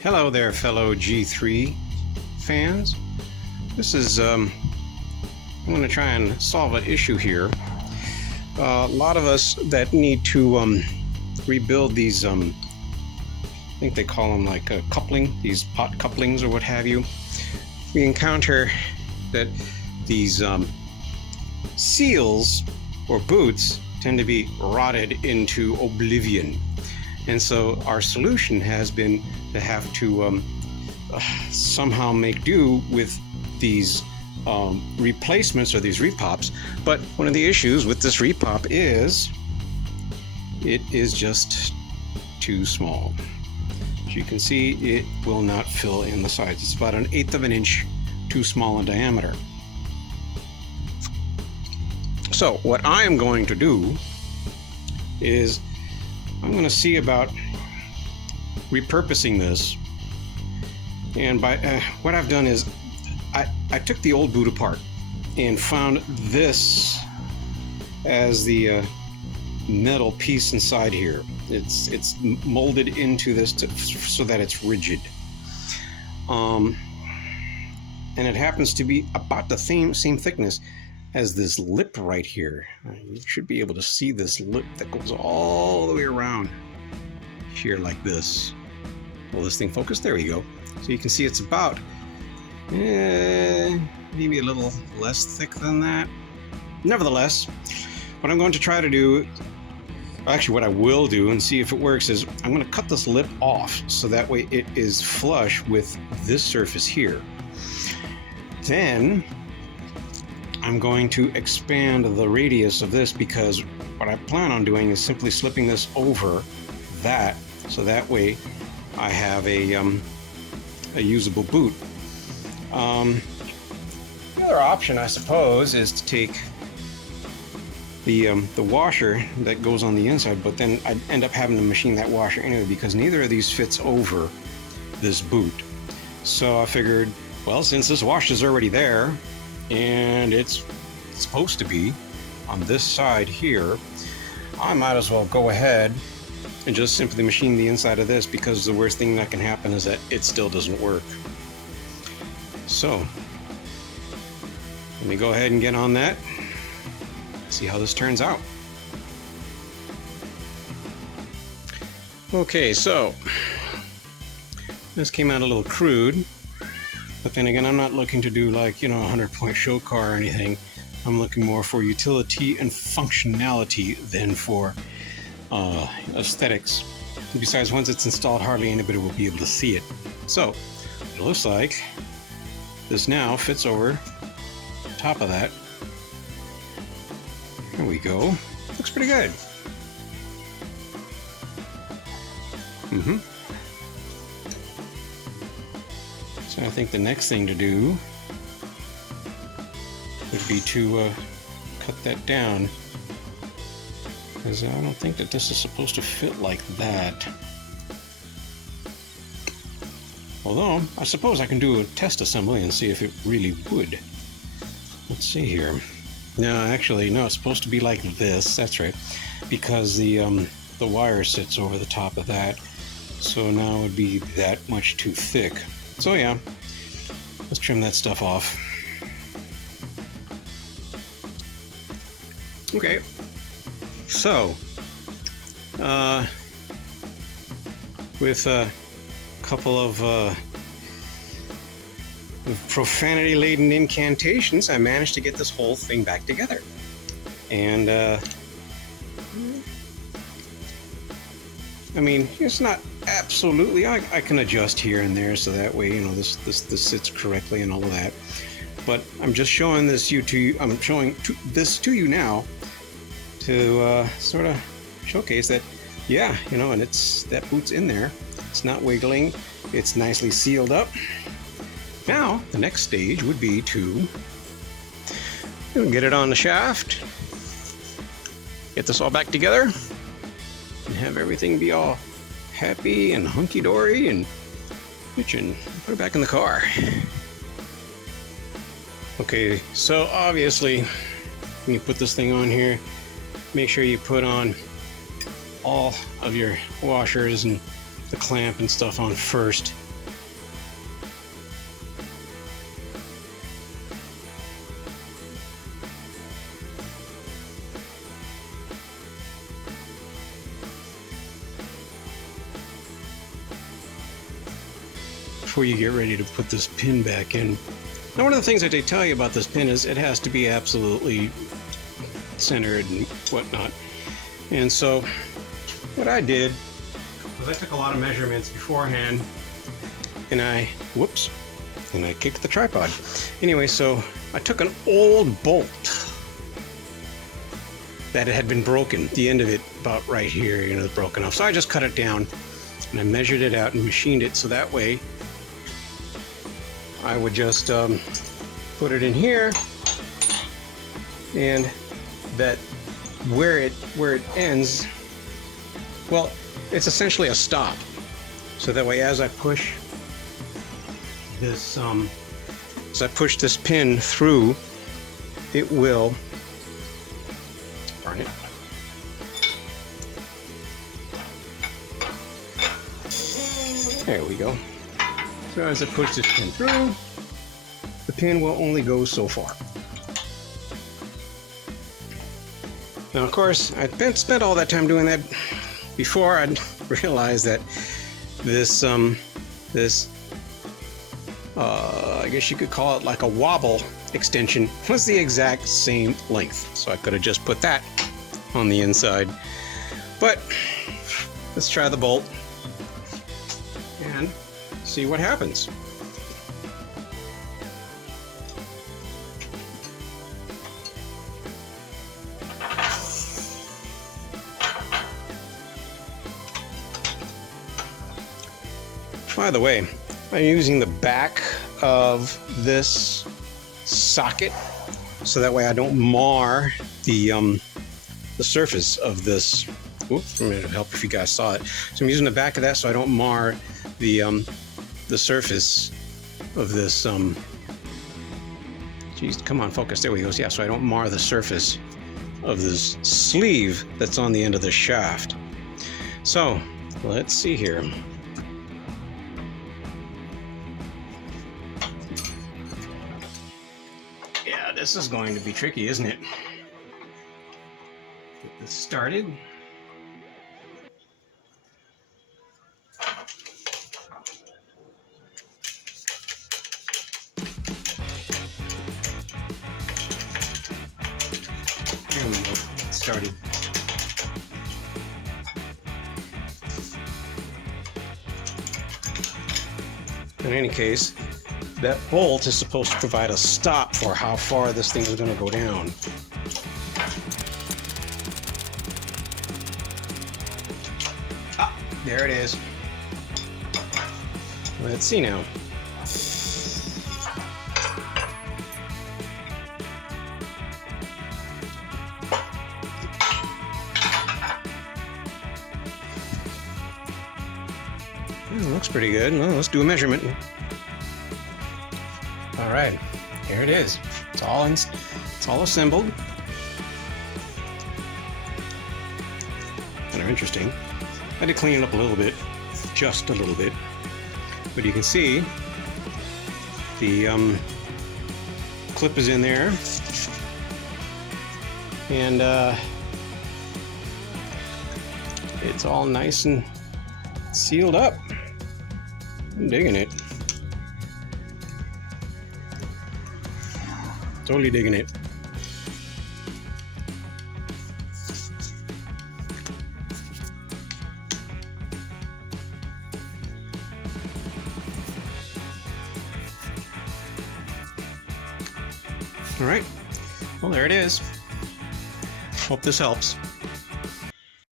Hello there, fellow G3 fans. This is, I'm going to try and solve an issue here. A lot of us that need to rebuild these, I think they call them like a coupling, these pot couplings or what have you. We encounter that these seals or boots tend to be rotted into oblivion. And so our solution has been to have to somehow make do with these replacements or these repops. But one of the issues with this repop is it is just too small. As you can see, it will not fill in the sides. It's about 1/8 of an inch too small in diameter. So what I am going to do is I'm going to see about repurposing this. And by what I've done is I took the old boot apart and found this as the metal piece inside here. It's molded into this so that it's rigid. And it happens to be about the same thickness as this lip right here. You should be able to see this lip that goes all the way around here like this. Will this thing focus? There we go. So you can see it's about maybe a little less thick than that. Nevertheless, what I'm going to try to do, actually what I will do and see if it works, is I'm going to cut this lip off so that way it is flush with this surface here. Then I'm going to expand the radius of this, because what I plan on doing is simply slipping this over that, so that way I have a usable boot. The other option, I suppose, is to take the washer that goes on the inside, but then I'd end up having to machine that washer anyway, because neither of these fits over this boot. So I figured, well, since this washer is already there and it's supposed to be on this side here, I might as well go ahead and just simply machine the inside of this, because the worst thing that can happen is that it still doesn't work. So let me go ahead and get on that, see how this turns out. Okay, so this came out a little crude, but then again, I'm not looking to do like, a 100-point show car or anything. I'm looking more for utility and functionality than for aesthetics. And besides, once it's installed, hardly anybody will be able to see it. So it looks like this now fits over top of that. There we go. Looks pretty good. So I think the next thing to do would be to cut that down, because I don't think that this is supposed to fit like that. Although, I suppose I can do a test assembly and see if it really would. Let's see here. No, actually, no, it's supposed to be like this. That's right, because the wire sits over the top of that. So now it would be that much too thick. So yeah, let's trim that stuff off. Okay, so with a couple of profanity-laden incantations, I managed to get this whole thing back together. And I mean, it's not absolutely, I can adjust here and there so that way, this sits correctly and all of that. But I'm just showing this I'm showing this to you now to sort of showcase that, yeah, and that boot's in there. It's not wiggling. It's nicely sealed up. Now, the next stage would be to get it on the shaft, get this all back together, and have everything be all happy and hunky-dory and put it back in the car. Okay, so obviously, when you put this thing on here, make sure you put on all of your washers and the clamp and stuff on first. Before you get ready to put this pin back in. Now, one of the things that they tell you about this pin is it has to be absolutely centered and whatnot. And so what I did was I took a lot of measurements beforehand and I kicked the tripod. Anyway, so I took an old bolt that had been broken, the end of it about right here, you know, broken off. So I just cut it down and I measured it out and machined it so that way I would just put it in here, and that where it ends, well, it's essentially a stop. So that way, as I push this pin through, it will burn it. There we go. So as I push this pin through, the pin will only go so far. Now, of course, I spent all that time doing that before I realized that this, I guess you could call it like a wobble extension, was the exact same length. So I could have just put that on the inside. But let's try the bolt and see what happens. By the way, I'm using the back of this socket so that way I don't mar the surface of this. Oops, I'm going to help if you guys saw it. So I'm using the back of that so I don't mar the surface of this. Geez, come on, focus. There we go. Yeah, so I don't mar the surface of this sleeve that's on the end of the shaft. So let's see here. Yeah, this is going to be tricky, isn't it? Get this started. And we go. Started. In any case, that bolt is supposed to provide a stop for how far this thing is going to go down. Ah, there it is. Let's see now. Looks pretty good. Well, let's do a measurement. All right, here it is. It's all assembled. Kind of interesting. I had to clean it up a little bit, just a little bit. But you can see the clip is in there, and it's all nice and sealed up. I'm digging it. Totally digging it. All right. Well, there it is. Hope this helps.